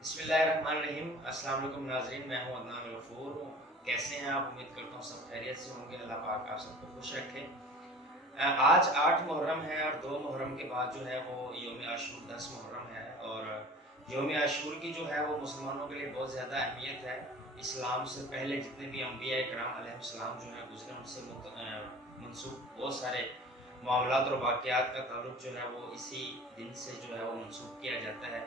बिस्मिल्लाहिर्रहमानिर्रहीम। अस्सलाम वालेकुम नाज़रीन, मैं हूं अदनान गफूर। कैसे हैं आप? उम्मीद करता हूं सब खैरियत से होंगे। अल्लाह पाक आप सबको खुश रखे। आज 8 मुहर्रम है और 2 मुहर्रम के बाद जो है वो यौम आशूर 10 मुहर्रम है। और यौम आशूर की जो है वो मुसलमानों के लिए बहुत ज़्यादा अहमियत है। इस्लाम से पहले जितने भी अम्बिया इकराम अलैहिस्सलाम जो है गुज़रे, उनसे मंसूब बहुत सारे मामलात और वाक़यात का ताल्लुक़ जो है वो इसी दिन से जो है वो मंसूब किया जाता है।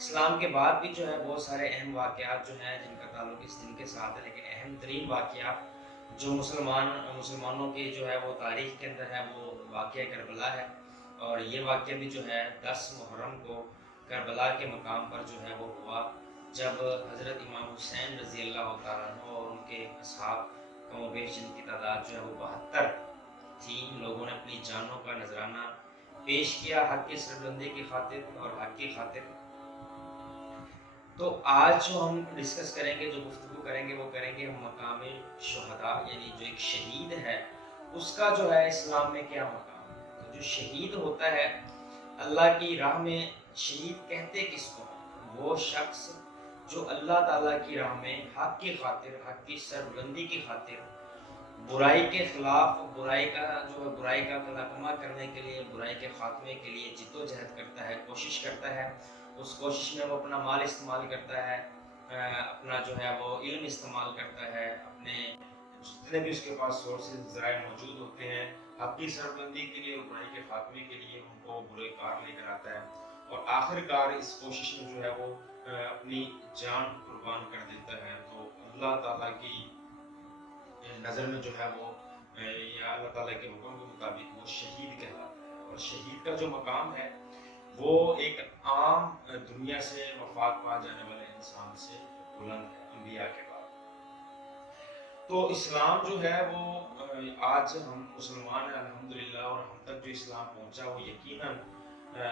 इस्लाम के बाद भी जो है बहुत सारे अहम वाक़यात जो हैं जिनका ताल्लुक़ इस दिन के साथ है, लेकिन अहम तरीन वाक़यात जो मुसलमानों की जो है वो तारीख़ के अंदर है वो वाक़या करबला है। और ये वाक़या भी जो है 10 मुहर्रम को करबला के मकाम पर जो है वो हुआ, जब हज़रत इमाम हुसैन रज़ी अल्लाह तआला अन्हु और उनके असहाब कमोबेश जिनकी तादाद जो है वो 72 थी, इन लोगों ने अपनी जानों का नजराना पेश किया हक की सरबलंदी की खातिर और हक की खातिर। तो आज जो हम डिस्कस करेंगे, जो गुफ्तगू करेंगे, वो करेंगे हम मकाम शुहदा, यानी जो एक शहीद है उसका जो है इस्लाम में क्या मकाम है। तो जो शहीद होता है अल्लाह की राह में, शहीद कहते किसको हैं? वो शख्स जो अल्लाह ताला की राह में हक की खातिर, हक की सरबलंदी की खातिर, बुराई के खिलाफ, बुराई का खात्मा करने के लिए, बुराई के खात्मे के लिए जिद्दोजहद करता है, कोशिश करता है। उस कोशिश में वो अपना माल इस्तेमाल करता है, अपना जो है वो इल्म इस्तेमाल करता है, अपने जितने भी उसके पास सोर्सेज ज़राए मौजूद होते हैं, हक की सरबलंदी के लिए, बुराई के खात्मे के लिए उनको बुरे कार लेकर आता है। और आखिरकार इस कोशिश में जो है वो अपनी जान कुर्बान कर देता है। तो अल्लाह ताला की नज़र में जो है वो या अल्लाह ताला के हुक्म के मुताबिक वो शहीद कहलाता है। और शहीद का जो मकाम है वो एक आम दुनिया से वफात पा जाने वाले इंसान से बुलंद है, अम्बिया के बाद। तो इस्लाम जो है वो आज हम मुसलमान हैं अल्हम्दुलिल्लाह, और हम तक जो इस्लाम पहुंचा वो यकीनन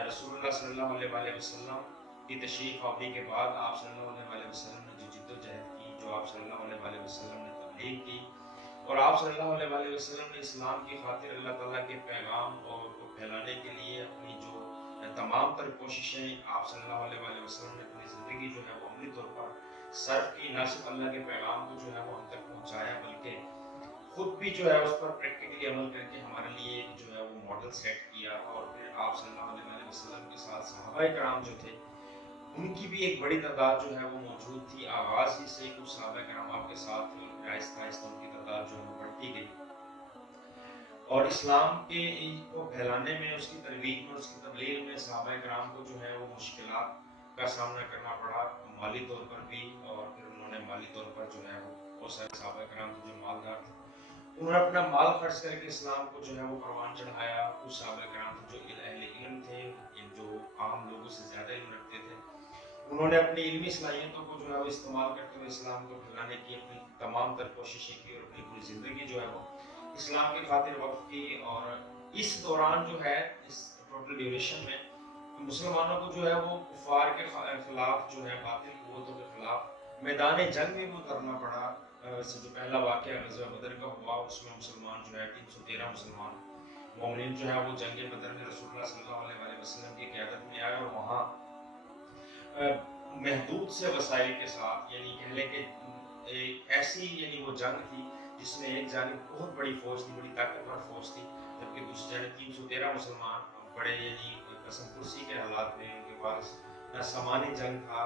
रसूलुल्लाह सल्लल्लाहु अलैहि वसल्लम की तशरीफ़ आवरी के बाद आप सल्लल्लाहु अलैहि वसल्लम ने जो जिद्दोजहद की, जो आप सल्लल्लाहु अलैहि वसल्लम ने तबलीग की, और आप सल्लल्लाहु अलैहि वसल्लम ने इस्लाम की खातिर अल्लाह ताला के पैगाम और को फैलाने के लिए अपनी जो तमाम तर कोशिशें आप सल्लल्लाहु अलैहि वसल्लम ने अपनी ज़िंदगी जो है वो अमली तौर पर सर्व की, ना सिर्फ अल्लाह के पैगाम को जो है वो हम तक पहुँचाया, बल्कि खुद भी जो है उस पर प्रैक्टिकली अमल करके हमारे लिए जो है वो मॉडल सेट किया। और फिर आप सल्लल्लाहु अलैहि वसल्लम के साथ सहाबाए कराम जो थे उनकी भी एक बड़ी तादाद जो है वो मौजूद थी। आगाज़ ही से कुछ सहाबाए कराम आपके साथ थे, और आहिस्ता आहिस्ता उनकी तादाद जो है वो बढ़ती गई। और इस्लाम के को फैलाने में, उसकी तरवीज में, उसकी तबलीग में सहाबाए कराम को जो है वो मुश्किलात का सामना करना पड़ा, माली तौर पर भी। और फिर उन्होंने माली तौर पर जो है वो बहुत सारे सहाबाए कराम थे जो मालदार थे, उन्होंने अपना माल खर्च करके इस्लाम को जो है वो परवान चढ़ाया। कुछ सहाबाए कराम थे जो अहले इल्म थे, जो आम लोगों से ज़्यादा इल्म रखते थे, उन्होंने अपनी इल्मी सलाहियतों को जो है वो इस्तेमाल करते हुए इस्लाम को फैलाने की अपनी तमाम तर कोशिशें की, और अपनी पूरी ज़िंदगी जो है वो इस्लाम की खातिर वक़्फ़ की। और इस दौरान जो है, इस टोटल ड्यूरेशन में मुसलमानों को जो है वो कुफ़ार के खिलाफ जो है, बातिल क़ुव्वतों के खिलाफ मैदान जंग में भी उतरना पड़ा। वैसे जो पहला वाक़या ग़ज़वा बदर का हुआ, उसमें मुसलमान जो है 313 मुसलमान मोमिनीन जो है वो जंग बदर में रसूलुल्लाह सल्लल्लाहु अलैहि वसल्लम की क़यादत में आए, और वहाँ महदूद से वसाइल के साथ, यानी कह लें कि एक ऐसी यानी वो जंग थी जिसमें एक जानिब बहुत बड़ी फौज थी, बड़ी ताकतवर फौज थी, जबकि दूसरी जानिब 313 मुसलमान बड़े यानी कसम कुर्सी के हालात में, उनके पास ना सामान जंग था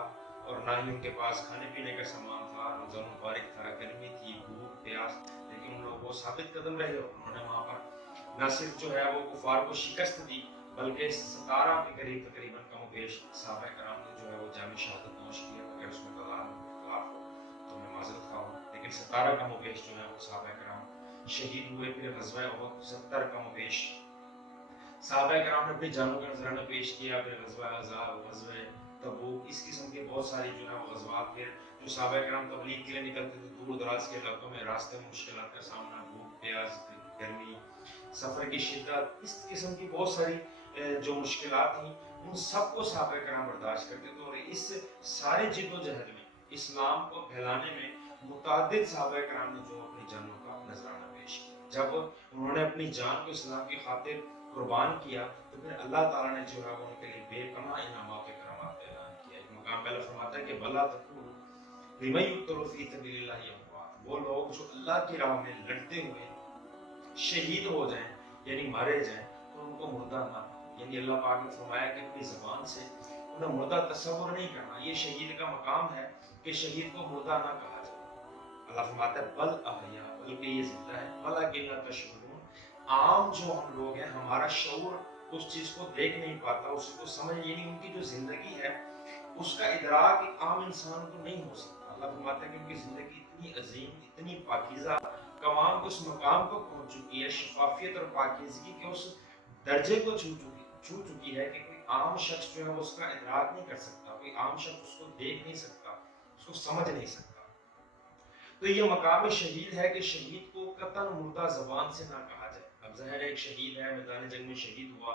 और ना ही उनके पास खाने पीने का सामान था। रमज़ान मुबारक था, गर्मी थी, भूख प्यास, लेकिन उन लोगों को साबित कदम रहे, और उन्होंने वहाँ पर न सिर्फ जो है वो कुफार को शिकस्त दी, बल्कि 17 के करीब तकरीबन कमोबेश सहाबाए कराम ने जो है वो जाम शहादत नोश किया। अगर उसमें तादाद में इख्तिलाफ हो तो मैं माज़रत खा हूँ, लेकिन 17 कमोबेश जो है वो सहाबाए कराम शहीद हुए। फिर ग़ज़वा उहद 70 कमोबेश सहाबाए कराम ने अपनी जानों का नजराना पेश किया। फिर ग़ज़वा अहज़ाब, ग़ज़वा तबूक, इस किस्म के बहुत सारी जो है वो ग़ज़वात। फिर जो सहाबाए कराम तबलीग के लिए निकलते थे दूर दराज के इलाकों में, रास्ते में मुश्किलात का सामना, भूख प्यास, गर्मी, सफ़र की शिद्दत, इस किस्म की बहुत सारी जो मुश्किलात थी, उन सबको सहाबाए कराम बर्दाश्त करते थे। और इस सारे जिद्दोजहद में, इस्लाम को फैलाने में मुतअद्दिद सहाबाए कराम ने जो अपनी जानों का नजराना पेश किया। जब उन्होंने अपनी जान को इस्लाम की खातिर कुर्बान किया, तो फिर अल्लाह ताला ने जो है वो उनके लिए बेपनाह इनामात व करामात का ऐलान किया। एक मकाम पे अल्लाह फरमाता है कि वला तकुलू लिमन युक़्तलू फी सबीलिल्लाहि अमवात, वो लोग जो अल्लाह की राह में लड़ते हुए शहीद हो जाएं यानी मारे जाएं तो उनको मुर्दा ना, यानी अल्लाह पाक ने फरमाया कि अपनी ज़बान से उन्हें मुर्दा तस्वुर नहीं करना। ये शहीद का मकाम है कि शहीद को मुर्दा ना कहा जाए। अल्लाह फरमाता है बल अहया, बल्कि ये जिंदा है, वलाकिन ला तशऊरून, आम जो हम लोग हैं हमारा शऊर उस चीज को देख नहीं पाता, उसको समझ, यानी उनकी जो जिंदगी है उसका इदराक एक आम इंसान को नहीं हो सकता। अल्लाह फरमाता है कि उनकी जिंदगी इतनी अजीम, इतनी पाकीज़ा, कमाल उस मकाम को पहुंच चुकी है, शफाफियत और पाकीज़गी के उस दर्जे को छू चुकी है कि कोई आम शख्स जो है वो उसका इदराक नहीं कर सकता, कोई आम शख्स उसको देख नहीं सकता, उसको समझ नहीं सकता। तो ये मकाम शहीद है कि शहीद को कतन मुर्दा ज़बान से ना कहा जाए। अब ज़ाहिर है एक शहीद है, मैदान जंग में शहीद हुआ,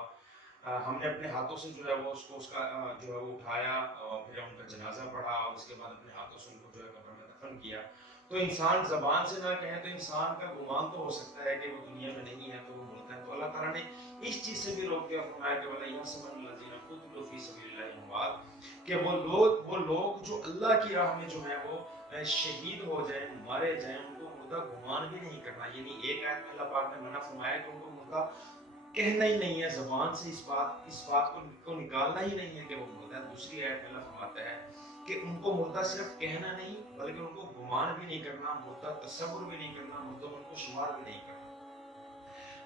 हमने अपने हाथों से जो है वो उसको उसका जो है वो उठाया और फिर उनका जनाजा पढ़ा और उसके बाद अपने हाथों से उनको जो है कब्र में दफन किया। तो इंसान ज़बान से ना कहे तो इंसान का गुमान तो हो सकता है कि वो दुनिया में नहीं है तो वो मुर्दा है। तो अल्लाह ताला ने इस चीज़ से भी रोक के फरमाया कि वला यहसबन लज़ीना क़ुतिलू फ़ी सबीलिल्लाहि अमवात, कि वो लोग जो अल्लाह की राह में जो है वो शहीद हो जाए, मारे जाए, उनको मुर्दा गुमान भी नहीं करना। यानी एक आयत में अल्लाह पाक ने मना फरमाया कि उनको मुर्दा कहना ही नहीं है, ज़बान से इस बात को निकालना ही नहीं है कि वो मुर्दा है। दूसरी आयत में अल्लाह फरमाता है कि उनको मुर्दा सिर्फ कहना नहीं बल्कि उनको गुमान भी नहीं करना, मुर्दा तसव्वुर भी नहीं करना, मुर्दा उनको शुमार भी नहीं करना।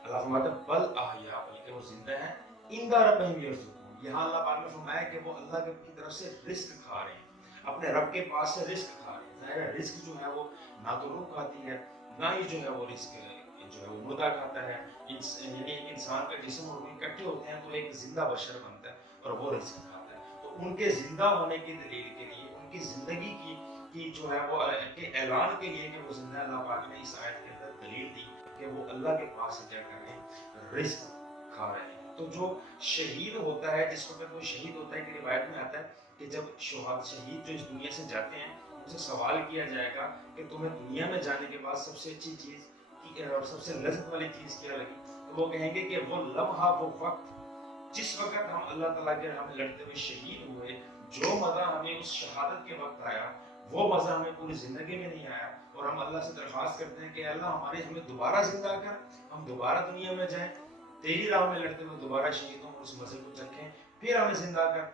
अल्लाह फरमाता है बल अहया, बल्कि वो जिंदा है, इंदा रब्बिहिम यरज़ुकून। यहाँ अल्लाह पाक ने फरमाया कि वो अल्लाह की तरफ से रिस्क खा रहे हैं, अपने रब के पास से रिस्क खा रहे हैं। ज़ाहिर है रिस्क जो है वो ना तो रूह खाती है, ना ही जो है वो रिस्क जो है वो मुर्दा खाता है। यानी एक इंसान का जिस्म और रूह इकट्ठे होते हैं तो एक जिंदा बशर बनता है और वो रिस्क खाता है। तो उनके जिंदा होने की दलील के लिए, उनकी जिंदगी की जो है वो के ऐलान के लिए कि वो जिंदा, अल्लाह पाक ने इस आयत के अंदर दलील दी कि वो अल्लाह के पास से क्या कर रहे हैं, रिस्क खा रहे हैं। तो जो शहीद होता है, जिस वक्त वो शहीद होता है, कि रिवायत में आता है कि जब शहीद जो इस दुनिया से जाते हैं उनसे सवाल किया जाएगा कि तुम्हें दुनिया में जाने के बाद सबसे अच्छी चीज और सबसे लज्जत वाली चीज क्या लगी, तो वो कहेंगे कि वो लम्हा, वो वक्त जिस वक्त हम अल्लाह ताला के राह में लड़ते हुए शहीद हुए, जो मजा हमें उस शहादत के वक्त आया वो मजा हमें पूरी जिंदगी में नहीं आया। और हम अल्लाह से दरख्वास्त करते हैं कि अल्लाह हमें दोबारा जिंदा कर, हम दोबारा दुनिया में जाएं, तेरी राह में लड़ते हुए दोबारा शहीद हों, उस मजे को चखें, फिर हमें जिंदा कर,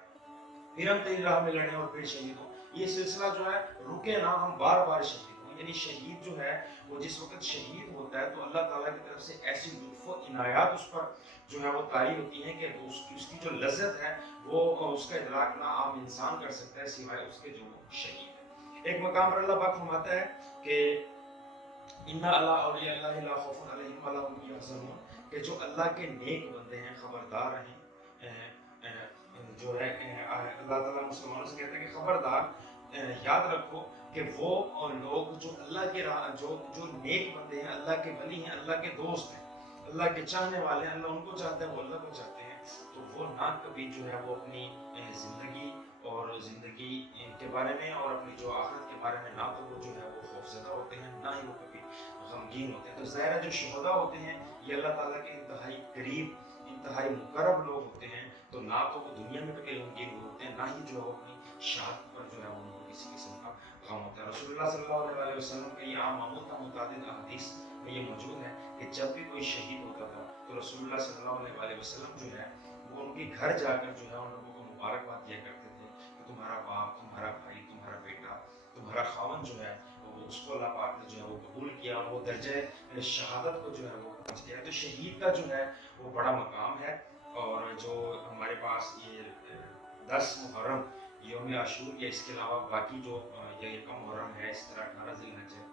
फिर हम तेरी राह में लड़े और फिर शहीद हो। ये सिलसिला जो है रुके ना, हम बार बार शहीद हो। यानी शहीद जो है वो जिस वक्त शहीद होता है तो अल्लाह ताला की तरफ से ऐसी लुत्फ इनायात उस पर जो है वो तारी होती है कि उसकी जो लज्जत है वो उसका इदराक ना आम इंसान कर सकता है सिवाय उसके जो शहीद है। एक मकाम पर अल्लाह पाक फरमाता है कि इन्ना अला औलिया अल्लाह ला खौफुन अलैहिम वला हुम यहज़नून, कि जो अल्लाह के नेक बंदे हैं खबरदार रहें। जो है अल्लाह ताला मुसलमानों से कहते हैं कि खबरदार याद रखो कि वो और लोग जो अल्लाह के जो नेक बंदे हैं, अल्लाह के वली हैं, अल्लाह के दोस्त हैं, अल्लाह के चाहने वाले हैं, अल्लाह उनको चाहता है, वो अल्लाह को चाहते हैं, तो वो ना कभी जो है वो अपनी जिंदगी और जिंदगी के बारे में और अपनी जो आखिरत के बारे में ना तो वो जो है वो खौफजदा होते हैं, ना ही वो कभी गमगीन होते हैं। तो ज़ाहिर है जो शुहदा होते हैं ये अल्लाह ताला के इंतहाई करीब, इंतहाई मुकर्रब लोग होते हैं, तो ना तो वो दुनिया में कभी गमगीन होते हैं, ना ही जो है वो अपनी शहादत पर जो है वो उनको किसी किस्म का गम होता है। रसूलुल्लाह सल्लल्लाहु अलैहि वसल्लम के यहाँ मामूल था, मुतादिद हदीस में ये मौजूद है कि जब भी कोई शहीद होता था तो रसूलुल्लाह सल्लल्लाहु अलैहि वसल्लम जो है वो उनके घर जाकर जो है उन लोगों को मुबारकबाद दिया करते थे कि तुम्हारा बाप, तुम्हारा भाई, तुम्हारा बेटा, तुम्हारा खावन जो है वो उसको अल्लाह पाक ने जो है वो कबूल किया और वो दर्जे शहादत को जो है वो पहुंच गया। तो शहीद का जो है वो बड़ा मकाम है। और जो हमारे पास ये 10 मुहर्रम यौम आशूर या इसके अलावा बाकी जो ये यकम मुहर्रम है, इस तरह 18 ज़िलहज है,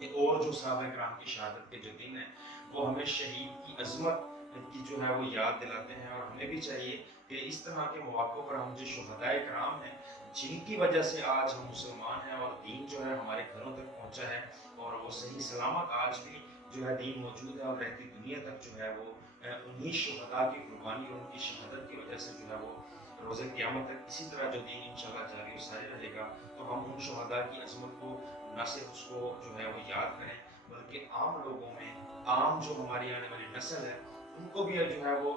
ये और जो सहाबा किराम की शहादत के जो दिन है वो हमें शहीद की अजमत की जो है वो याद दिलाते हैं। और हमें भी चाहिए कि इस तरह के मौक़ों पर हम जो शुहदाए किराम हैं, जिनकी वजह से आज हम मुसलमान हैं और दीन जो है हमारे घरों तक पहुंचा है और वो सही सलामत आज भी जो है दीन मौजूद है और रहती दुनिया तक जो है वो उन्हीं शुहदा की कुर्बानी और उनकी शहादत की वजह से जो है वो रोज़े क़यामत तक इसी तरह जो दीन इंशाअल्लाह जारी और सारी रहेगा। तो हम उन शुहदा की अजमत को न सिर्फ उसको जो है वो याद करें बल्कि आम लोगों में, आम जो हमारी आने वाली नस्ल है ان को भी जो है वो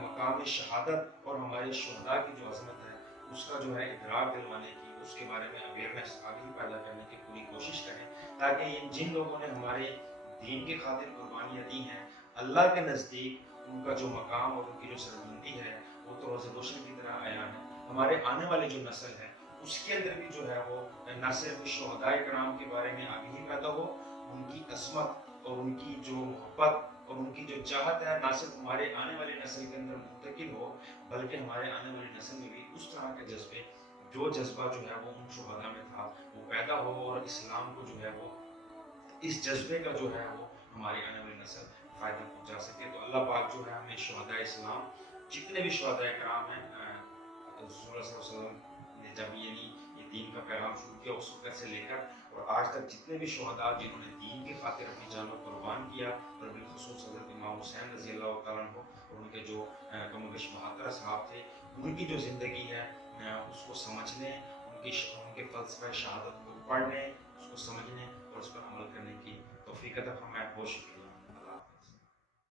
मकाम शहादत और हमारे शुहदा की जो अजमत है उसका जो है इदराक दिलवाने की, उसके बारे में अवेयरनेस आगे पैदा करने की पूरी कोशिश करें, ताकि जिन लोगों ने हमारे दीन के खातिर कुर्बानियाँ दी हैं, अल्लाह के नज़दीक उनका जो मकाम और उनकी जो सरबुलंदी है वो तो रोज़ रोशन की तरह आया है। हमारे आने वाली जो नस्ल है उसके अंदर भी जो है वो न सिर्फ शुहदाए कराम के बारे में आगे ही पैदा हो, उनकी असमत और उनकी जो मोहब्बत और उनकी जो चाहत है ना सिर्फ हमारे आने वाली नस्ल के अंदर मुंतकिल हो, बल्कि हमारे आने वाली नस्ल में भी उस तरह के जज्बे, जो जज्बा जो है वो उन शुहदा में था वो पैदा हो, और इस्लाम को जो है वो इस जज्बे का जो है वो हमारी आने वाली नस्ल फ़ायदा पहुंचा सके। तो अल्लाह पाक जो है हमें शुहदा इस्लाम, जितने भी शुहदा कराम हैं, रसूलुल्लाह सल्लल्लाहु अलैहि वसल्लम ने जब ये दीन का पैगाम शुरू किया उस वक़्त से लेकर और आज तक जितने भी शुहदा जिन्होंने दीन के खातिर अपनी जान को कुर्बान किया, और बिलखुसूस हज़रत इमाम हुसैन रज़ी अल्लाह तआला अन्हु और उनके जो कमोबेश 72 असहाब थे, उनकी जो ज़िंदगी है उसको समझने, उनके फ़लसफ़े शहादत को पढ़ने, उसको समझने और उस पर अमल करने की तौफ़ीक अता फ़रमाए। बहुत शुक्रिया।